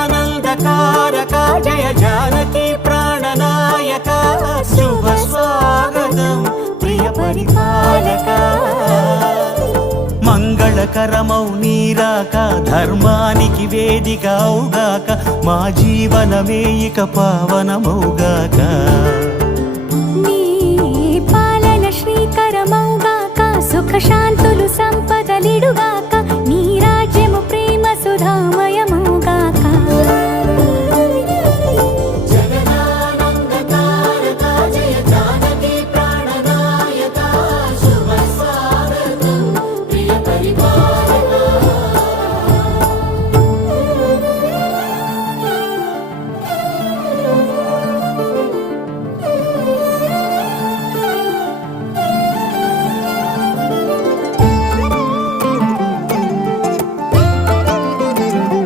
జగదానందకారక జయ జానకి ప్రాణనాయక శుభ స్వాగతం ప్రియ పరిపాలక మంగళకరమౌ నీరాక ధర్మానికి వేదిక అవుగాక మా జీవనమే ఇక పావనమౌగాక నీ పాలన శ్రీకరమౌగాక సుఖ శాంతులు సంపదలిడుగాక